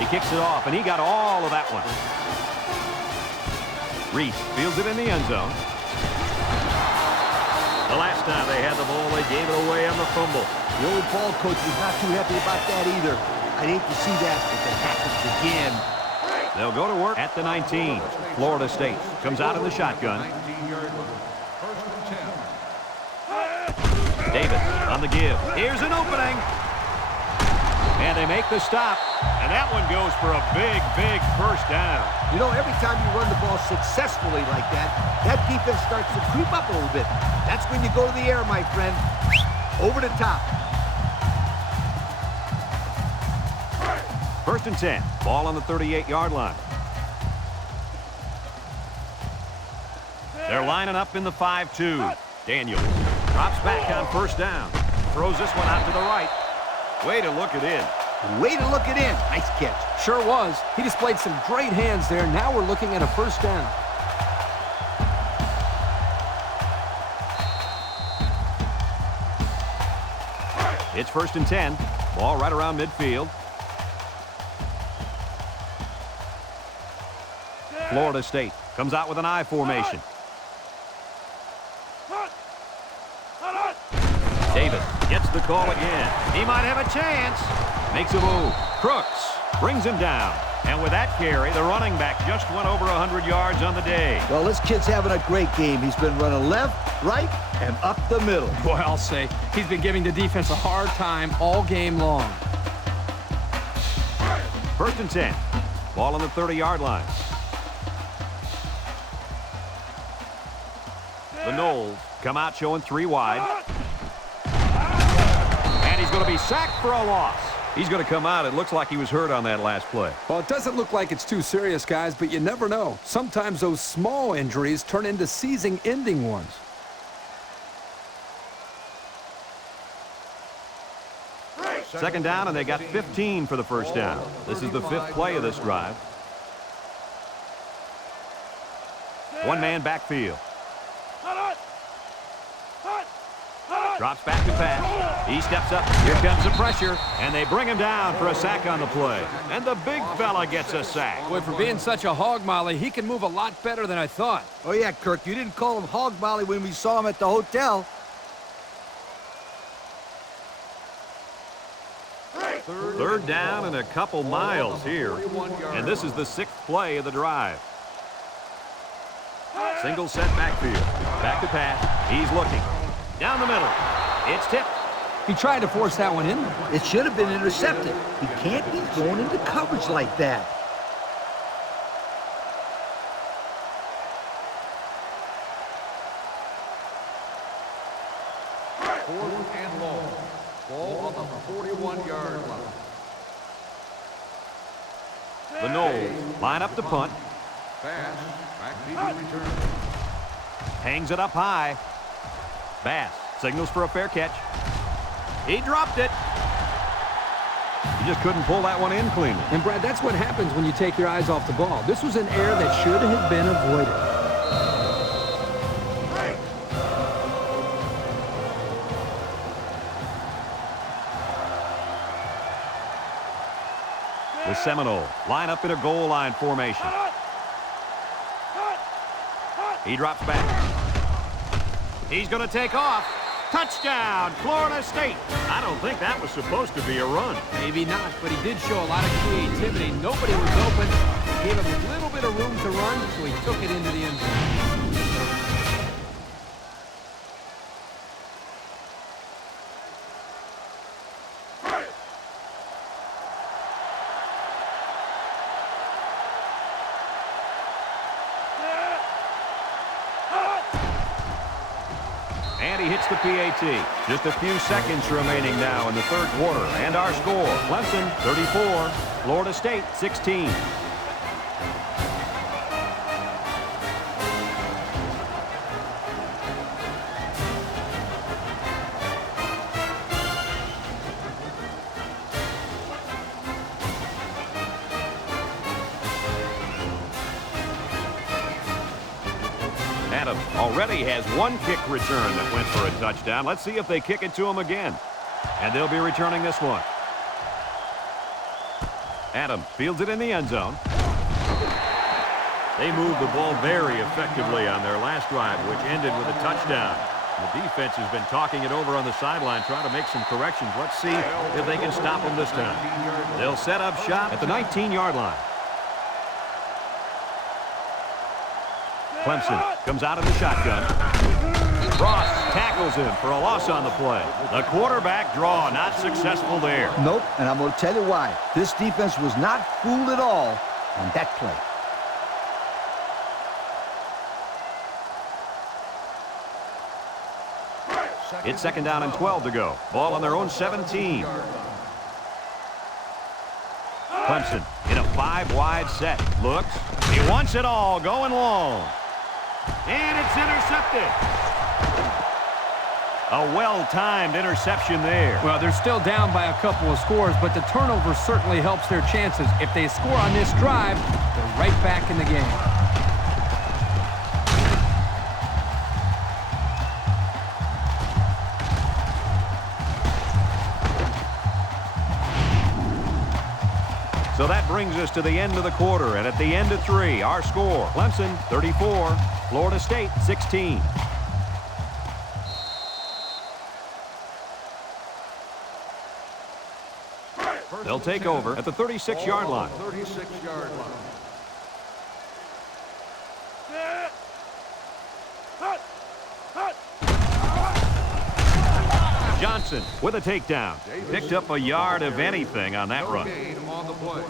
He kicks it off, and he got all of that one. Reese fields it in the end zone. The last time they had the ball, they gave it away on the fumble. The old ball coach was not too happy about that either. I'd hate to see that if it happens again. They'll go to work at the 19. Florida State comes out in the shotgun. 19-yard line. First and 10. Davis on the give. Here's an opening. And they make the stop. And that one goes for a big, big first down. You know, every time you run the ball successfully like that, that defense starts to creep up a little bit. That's when you go to the air, my friend. Over the top. First and 10. Ball on the 38-yard line. They're lining up in the 5-2. Daniels drops back on first down. Throws this one out to the right. Way to look it in. Way to look it in. Nice catch. Sure was. He displayed some great hands there. Now we're looking at a first down. It's 1st and 10. Ball right around midfield. Florida State comes out with an I formation. Davis gets the call again. He might have a chance. Makes a move. Crooks brings him down. And with that carry, the running back just went over 100 yards on the day. Well, this kid's having a great game. He's been running left, right, and up the middle. Boy, I'll say, he's been giving the defense a hard time all game long. 1st and 10. Ball on the 30-yard line. The Knowles come out showing 3 wide. And he's going to be sacked for a loss. He's going to come out. It looks like he was hurt on that last play. Well, it doesn't look like it's too serious, guys, but you never know. Sometimes those small injuries turn into season-ending ones. Second down, and they got 15 for the first down. This is the 5th play of this drive. One-man backfield. Drops back to pass. He steps up. Here comes the pressure, and they bring him down for a sack on the play. And the big fella gets a sack. Boy, for being such a hog molly, he can move a lot better than I thought. Oh, yeah, Kirk, you didn't call him Hog Molly when we saw him at the hotel. Third down and a couple miles here. And this is the 6th play of the drive. Single set backfield. Back to pass. He's looking. Down the middle. It's tipped. He tried to force that one in. It should have been intercepted. He can't be thrown into coverage like that. Fourth and long. Ball on the 41-yard line. The Knowles line up to punt. Pass. Back needing return. Hangs it up high. Bass signals for a fair catch. He dropped it. He just couldn't pull that one in cleanly. And, Brad, that's what happens when you take your eyes off the ball. This was an error that should have been avoided. The Seminole line up in a goal line formation. He drops back. He's going to take off. Touchdown, Florida State. I don't think that was supposed to be a run. Maybe not, but he did show a lot of creativity. Nobody was open. Gave him a little bit of room to run, so he took it into the end zone. And he hits the PAT. Just a few seconds remaining now in the 3rd quarter. And our score, Clemson 34, Florida State 16. Adam already has one kick return that went for a touchdown. Let's see if they kick it to him again. And they'll be returning this one. Adam fields it in the end zone. They moved the ball very effectively on their last drive, which ended with a touchdown. The defense has been talking it over on the sideline, trying to make some corrections. Let's see if they can stop them this time. They'll set up shop at the 19-yard line. Clemson comes out of the shotgun. Ross tackles him for a loss on the play. The quarterback draw not successful there. Nope, and I'm going to tell you why. This defense was not fooled at all on that play. It's 2nd down and 12 to go. Ball on their own 17. Clemson in a 5-wide set. Looks. He wants it all going long. And it's intercepted. A well-timed interception there. Well, they're still down by a couple of scores, but the turnover certainly helps their chances. If they score on this drive, they're right back in the game. So that brings us to the end of the quarter, and at the end of 3, our score, Clemson 34, Florida State 16. They'll take over at the 36-yard line. 36-yard line. Johnson with a takedown. Picked up a yard of anything on that run. Gain on the play.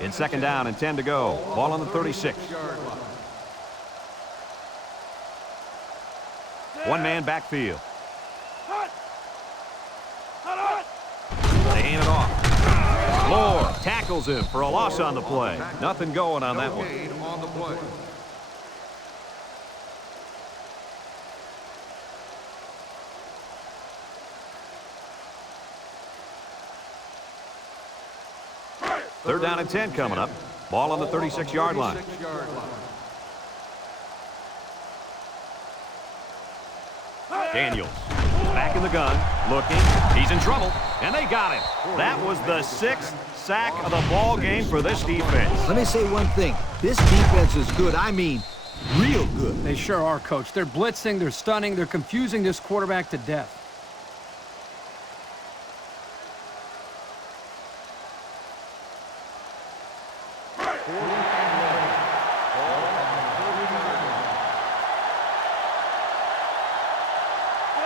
In 2nd down and 10 to go. Ball on the 36. One-man backfield. They hand it off. Moore tackles him for a loss on the play. Nothing going on that one. Gain on the play. Third down and 10 coming up. Ball on the 36-yard line. 36-yard line. Daniels back in the gun, looking. He's in trouble, and they got him. That was the 6th sack of the ball game for this defense. Let me say one thing. This defense is good. I mean, real good. They sure are, Coach. They're blitzing, they're stunning, they're confusing this quarterback to death.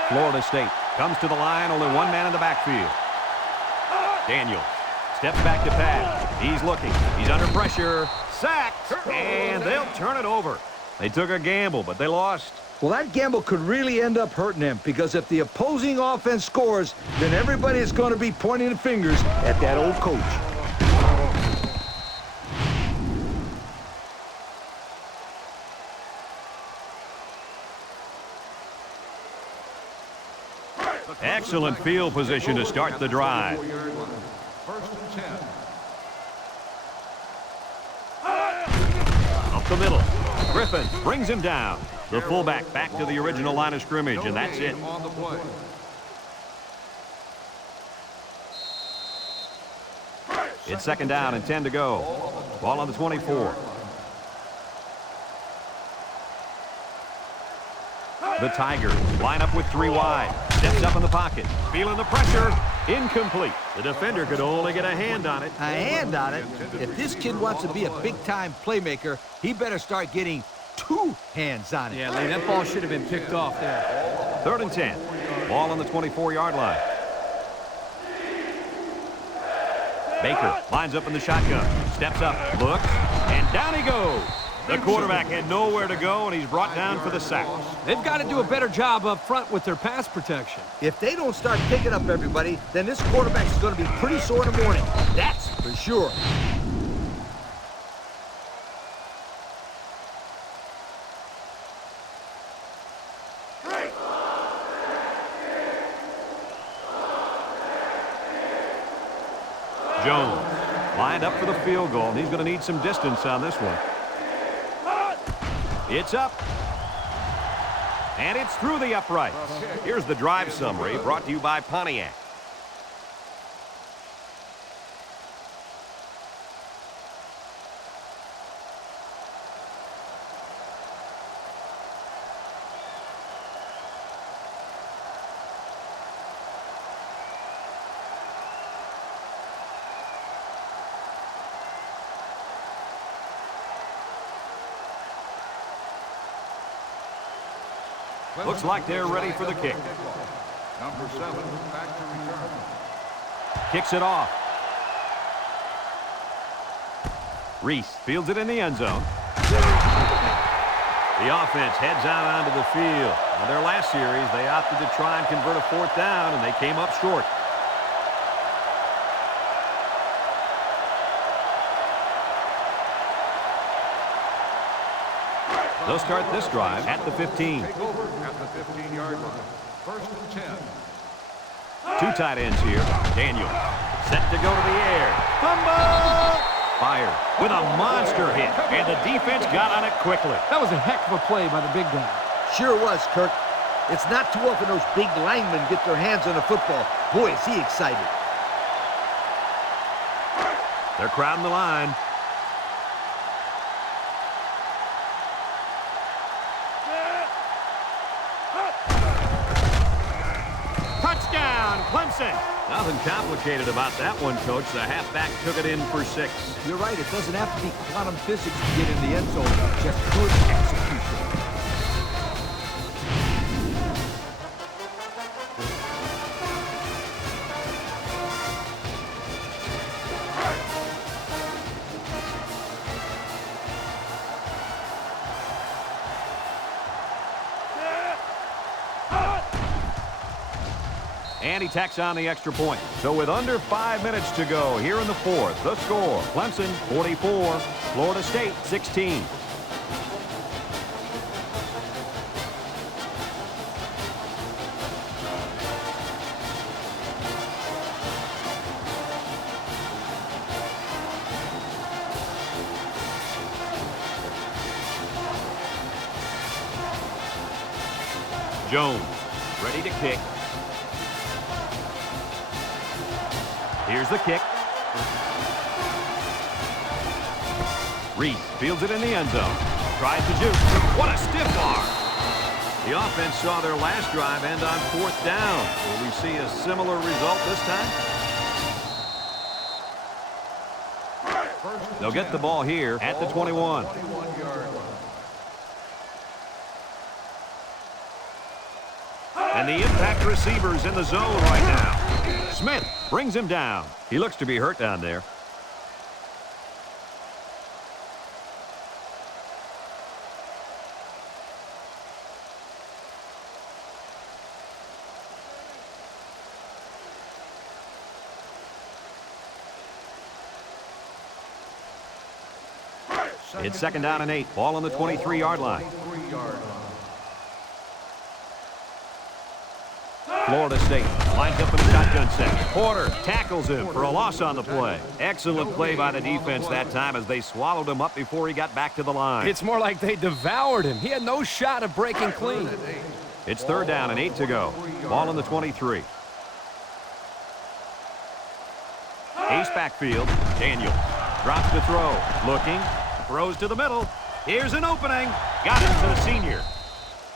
Florida State comes to the line, only one man in the backfield. Daniels steps back to pass. He's looking. He's under pressure. Sacked, and they'll turn it over. They took a gamble, but they lost. Well, that gamble could really end up hurting them, because if the opposing offense scores, then everybody is going to be pointing the fingers at that old coach. Excellent field position to start the drive. 1st and 10. Up the middle. Griffin brings him down. The fullback back to the original line of scrimmage, and that's it. On the play. It's 2nd down and 10 to go. Ball on the 24. The Tigers line up with 3 wide. Steps up in the pocket. Feeling the pressure. Incomplete. The defender could only get a hand on it. A hand on it? If this kid wants to be a big-time playmaker, he better start getting 2 hands on it. Yeah, Lee, that ball should have been picked off there. 3rd and 10. Ball on the 24-yard line. Baker lines up in the shotgun. Steps up, looks, and down he goes. The quarterback had nowhere to go, and he's brought down for the sack. They've got to do a better job up front with their pass protection. If they don't start picking up everybody, then this quarterback is going to be pretty sore in the morning. That's for sure. Jones lined up for the field goal, and he's going to need some distance on this one. It's up. And it's through the uprights. Here's the drive summary brought to you by Pontiac. Looks like they're ready for the kick. Number 7, back to return. Kicks it off. Reese fields it in the end zone. The offense heads out onto the field. In their last series, they opted to try and convert a 4th down, and they came up short. They'll start this drive at the 15. Take over at the 15-yard line. First and 10. Two tight ends here. Daniels set to go to the air. Fumble! Fired with a monster hit, and the defense got on it quickly. That was a heck of a play by the big guy. Sure was, Kirk. It's not too often those big linemen get their hands on the football. Boy, is he excited. They're crowding the line. Touchdown, Clemson. Nothing complicated about that one, Coach. The halfback took it in for 6. You're right. It doesn't have to be quantum physics to get in the end zone. Just good execution. And he tacks on the extra point. So with under 5 minutes to go here in the fourth, the score, Clemson 44, Florida State 16. Jones ready to kick. Here's the kick. Reese fields it in the end zone. Tries to juke. What a stiff arm. The offense saw their last drive end on 4th down. Will we see a similar result this time? They'll get the ball here at the 21. 21-yard line. And the impact receiver's in the zone right now. Smith brings him down. He looks to be hurt down there. It's 2nd down and 8. Ball on the 23-yard line. 23-yard line. Florida State lines up in a shotgun set. Porter tackles him for a loss on the play. Excellent play by the defense that time as they swallowed him up before he got back to the line. It's more like they devoured him. He had no shot of breaking clean. It's 3rd down and 8 to go. Ball on the 23. Ace backfield. Daniels drops the throw. Looking. Throws to the middle. Here's an opening. Got it to the senior.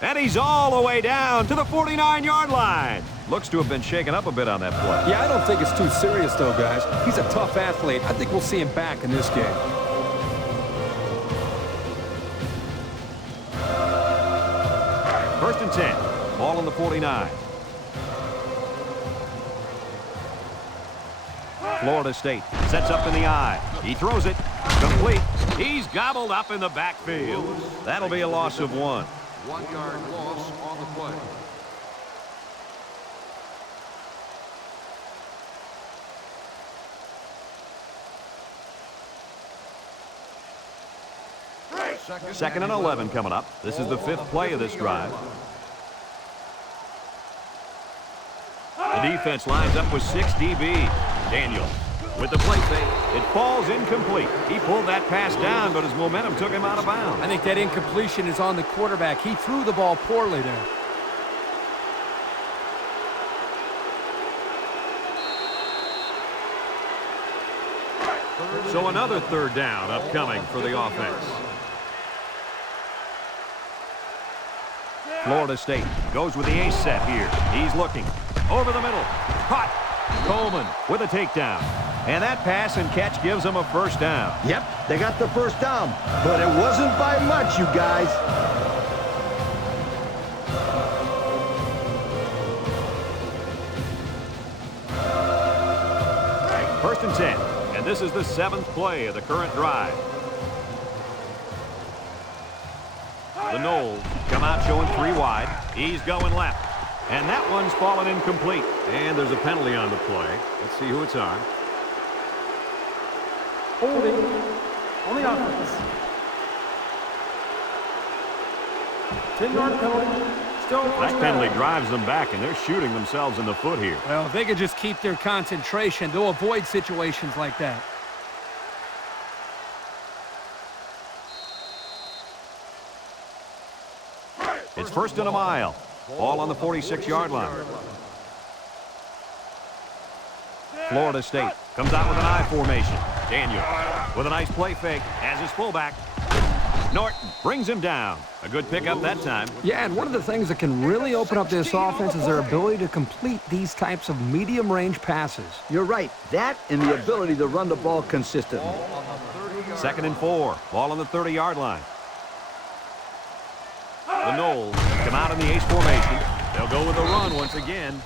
And he's all the way down to the 49-yard line. Looks to have been shaken up a bit on that play. Yeah, I don't think it's too serious, though, guys. He's a tough athlete. I think we'll see him back in this game. First and 10. Ball on the 49. Florida State sets up in the eye. He throws it. Complete. He's gobbled up in the backfield. That'll be a loss of 1. 1-yard loss on the play. Second and 11 coming up. This is the 5th play of this drive. The defense lines up with 6 DBs. Daniels with the play fake. It falls incomplete. He pulled that pass down, but his momentum took him out of bounds. I think that incompletion is on the quarterback. He threw the ball poorly there. So another 3rd down upcoming for the offense. Florida State goes with the ace set here. He's looking. Over the middle. Caught. Coleman with a takedown. And that pass and catch gives them a 1st down. Yep, they got the 1st down, but it wasn't by much, you guys. First and 10. And this is the 7th play of the current drive. The Knowles come out showing 3 wide. He's going left. And that one's fallen incomplete. And there's a penalty on the play. Let's see who it's on. Holding on the offense. 10-yard penalty. Still That penalty drives them back, and they're shooting themselves in the foot here. Well, if they could just keep their concentration, they'll avoid situations like that. It's 1st and a mile. Ball on the 46-yard line. Florida State comes out with an I formation. Daniels with a nice play fake as his fullback. Norton brings him down. A good pickup that time. Yeah, and one of the things that can really open up this offense is their ability to complete these types of medium-range passes. You're right. That and the ability to run the ball consistently. 2nd and 4. Ball on the 30-yard line. The Noles come out in the ace formation. They'll go with a run once again.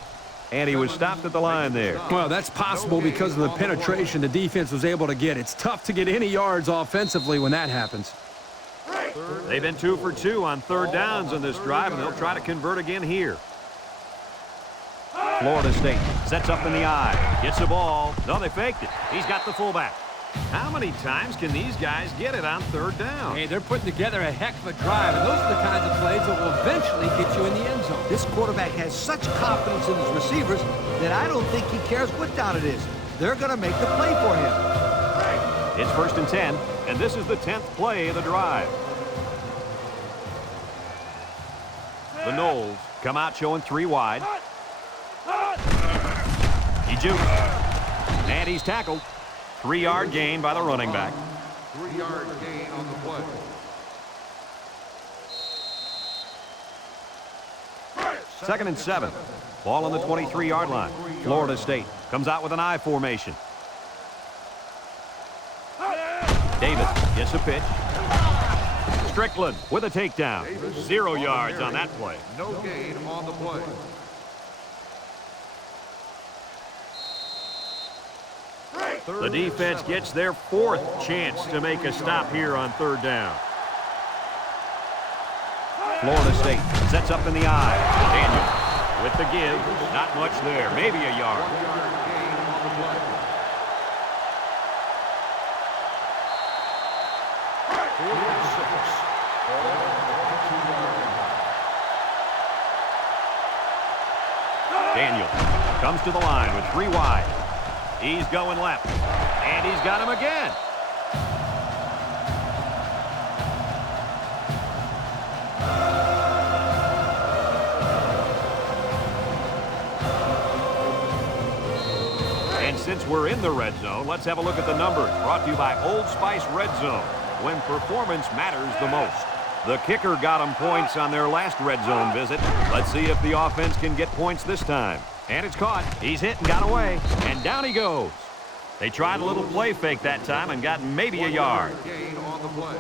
And he was stopped at the line there. Well, that's possible because of the penetration the defense was able to get. It's tough to get any yards offensively when that happens. They've been 2 for 2 on 3rd downs on this drive, and they'll try to convert again here. Florida State sets up in the I. Gets the ball. No, they faked it. He's got the fullback. How many times can these guys get it on 3rd down? Hey, they're putting together a heck of a drive, and those are the kinds of plays that will eventually get you in the end zone. This quarterback has such confidence in his receivers that I don't think he cares what down it is. They're going to make the play for him. It's 1st and 10, and this is the 10th play of the drive. The Noles come out showing 3 wide. He jukes. And he's tackled. 3-yard gain by the running back. 3-yard gain on the play. Second and 7. Ball on the 23-yard line. Florida State comes out with an I formation. Davis gets a pitch. Strickland with a takedown. 0 yards on that play. No gain on the play. The defense gets their 4th chance to make a stop here on 3rd down. Florida State sets up in the I. Daniels with the give. Not much there. Maybe a yard. 1-yard gain on the play. 4th and 6. Ball on the 22-yard line. Daniels comes to the line with 3 wide. He's going left. And he's got him again. And since we're in the red zone, let's have a look at the numbers. Brought to you by Old Spice Red Zone, when performance matters the most. The kicker got him points on their last red zone visit. Let's see if the offense can get points this time. And it's caught. He's hit and got away. And down he goes. They tried a little play fake that time and got maybe a yard. Gain on the play.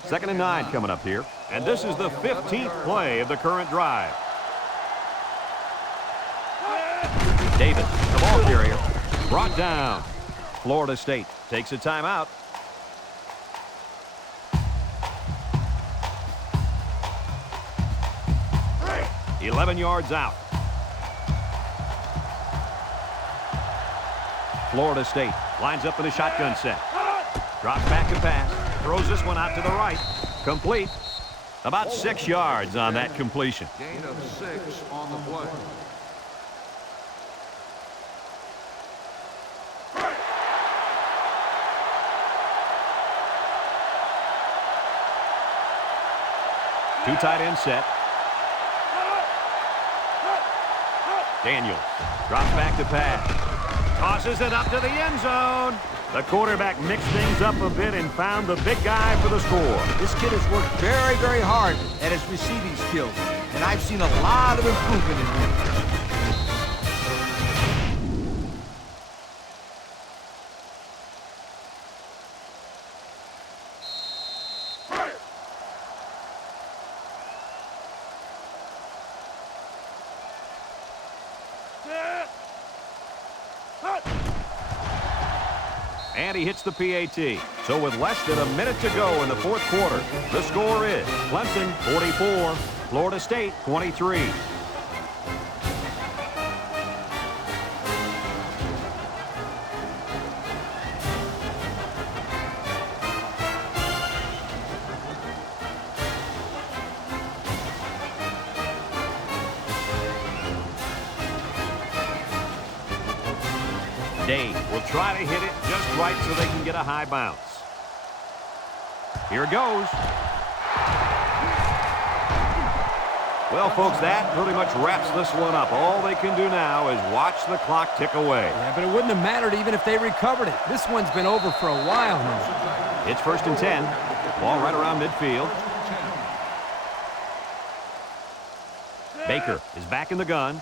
2nd and 9 coming up here. And this is the 15th play of the current drive. Davis, the ball carrier, brought down. Florida State takes a timeout. – 11 yards out. Florida State lines up in a shotgun set. Drops back to pass. Throws this one out to the right. Complete. About 6 yards on that completion. Gain of 6 on the play. Two tight end set. Daniels drops back to pass. Tosses it up to the end zone. The quarterback mixed things up a bit and found the big guy for the score. This kid has worked very, very hard at his receiving skills, and I've seen a lot of improvement in him. And he hits the PAT. So with less than a minute to go in the 4th quarter, the score is Clemson 44, Florida State 23. Dave will try to hit it just right so they can get a high bounce. Here it goes. Well, folks, that pretty much wraps this one up. All they can do now is watch the clock tick away. Yeah, but it wouldn't have mattered even if they recovered it. This one's been over for a while now. It's 1st and 10. Ball right around midfield. Baker is back in the gun.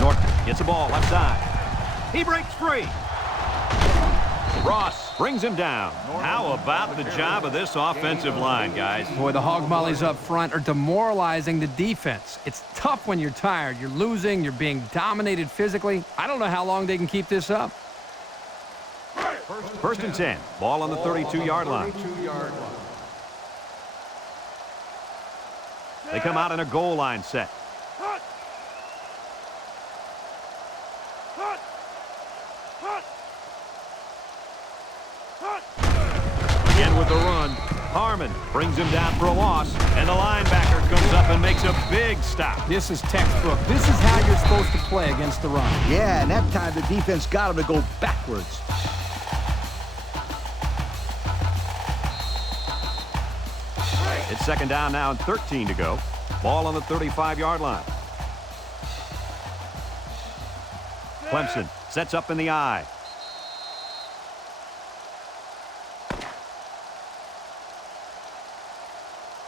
Norton gets the ball left side. He breaks free. Ross brings him down. How about the job of this offensive line, guys? Boy, the hog mollies up front are demoralizing the defense. It's tough when you're tired. You're losing. You're being dominated physically. I don't know how long they can keep this up. 1st and 10. Ball on the 32-yard line. They come out in a goal line set. Again with the run. Harmon brings him down for a loss, and the linebacker comes up and makes a big stop. This is textbook. This is how you're supposed to play against the run. Yeah, and that time the defense got him to go backwards. It's 2nd down now and 13 to go. Ball on the 35-yard line. Clemson sets up in the eye.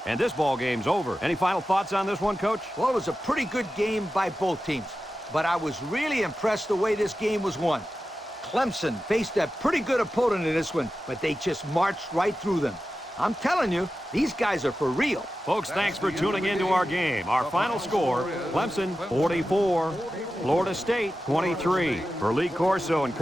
And this ball game's over. Any final thoughts on this one, Coach? Well, it was a pretty good game by both teams, but I was really impressed the way this game was won. Clemson faced a pretty good opponent in this one, but they just marched right through them. I'm telling you, these guys are for real. Folks, thanks for tuning into our game. Our final score, Clemson 44, Florida State 23. For Lee Corso and